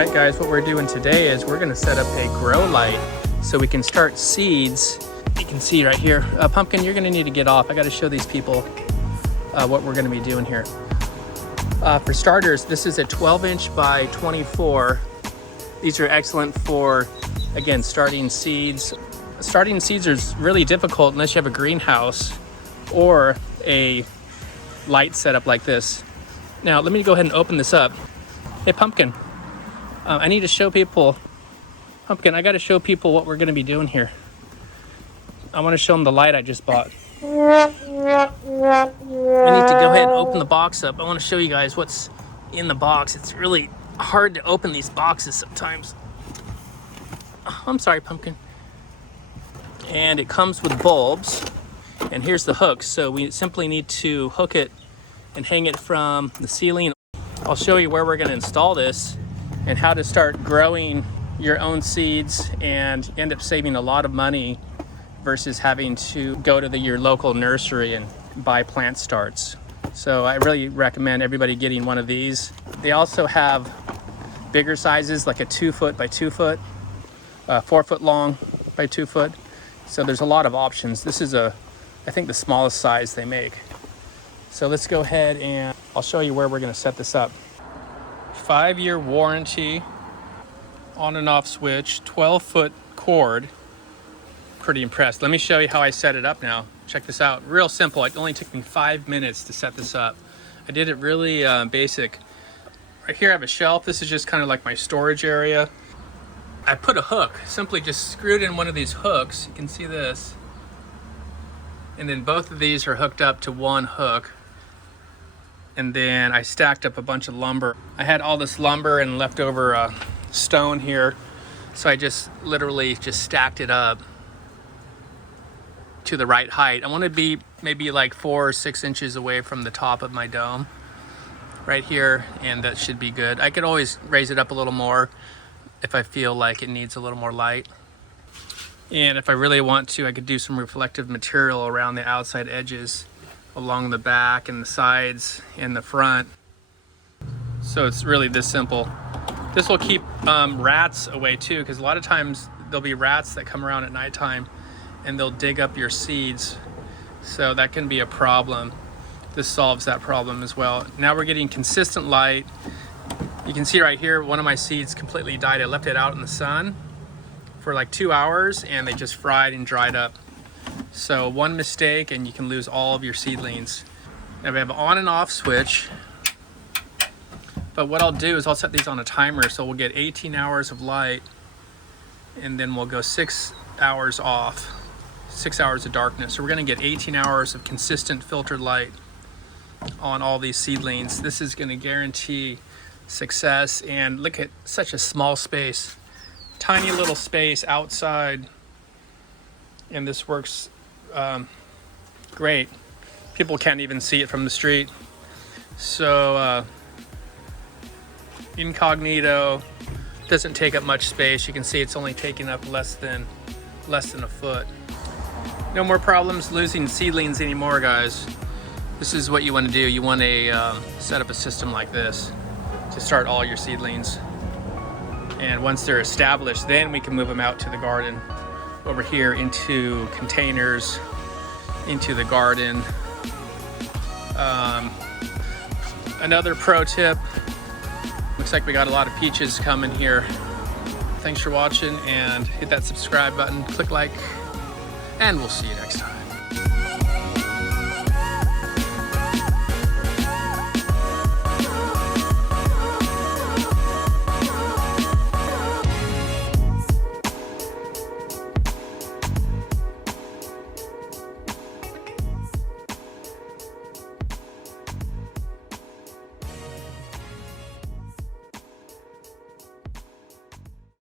Alright guys, what we're doing today is we're going to set up a grow light so we can start seeds. You can see right here. Pumpkin, you're going to need to get off. I got to show these people what we're going to be doing here. For starters, this is a 12-inch by 24. These are excellent for, again, starting seeds. Starting seeds is really difficult unless you have a greenhouse or a light setup like this. Now, let me go ahead and open this up. Hey, Pumpkin, I need to show people, Pumpkin, I got to show people what we're going to be doing here. I want to show them the light I just bought. I need to go ahead and open the box up. I want to show you guys what's in the box. It's really hard to open these boxes sometimes. Oh, I'm sorry, Pumpkin. And it comes with bulbs. And here's the hook. So we simply need to hook it and hang it from the ceiling. I'll show you where we're going to install this and how to start growing your own seeds and end up saving a lot of money versus having to go to your local nursery and buy plant starts. So I really recommend everybody getting one of these. They also have bigger sizes, like a 2 foot by 2 foot, 4 foot long by 2 foot. So there's a lot of options. This is I think the smallest size they make. So let's go ahead and I'll show you where we're going to set this up. 5-year warranty, on and off switch, 12-foot cord. Pretty impressed. Let me show you how I set it up now. Check this out. Real simple. It only took me 5 minutes to set this up. I did it really basic. Right here I have a shelf. This is just kind of like my storage area. I put a hook, simply just screwed in one of these hooks. You can see this. And then both of these are hooked up to one hook. And then I stacked up a bunch of lumber. I had all this lumber and leftover stone here. So I just literally just stacked it up to the right height. I want to be maybe like 4 or 6 inches away from the top of my dome right here, and that should be good. I could always raise it up a little more if I feel like it needs a little more light. And if I really want to, I could do some reflective material around the outside edges, along the back and the sides and the front. So it's really this simple. This will keep rats away too, because a lot of times there'll be rats that come around at nighttime and they'll dig up your seeds. So that can be a problem. This solves that problem as well. Now we're getting consistent light. You can see right here, one of my seeds completely died. I left it out in the sun for like 2 hours and they just fried and dried up. So one mistake and you can lose all of your seedlings. Now we have an on and off switch. But what I'll do is I'll set these on a timer, so we'll get 18 hours of light and then we'll go 6 hours off, 6 hours of darkness. So we're gonna get 18 hours of consistent filtered light on all these seedlings. This is gonna guarantee success. And look at such a small space, tiny little space outside. And this works great. People can't even see it from the street. So incognito, doesn't take up much space. You can see it's only taking up less than a foot. No more problems losing seedlings anymore, guys. This is what you want to do. You want to set up a system like this to start all your seedlings. And once they're established, then we can move them out to the garden, over here into containers, into the garden. Another pro tip, looks like we got a lot of peaches coming here. Thanks for watching, and hit that subscribe button, click like, and we'll see you next time.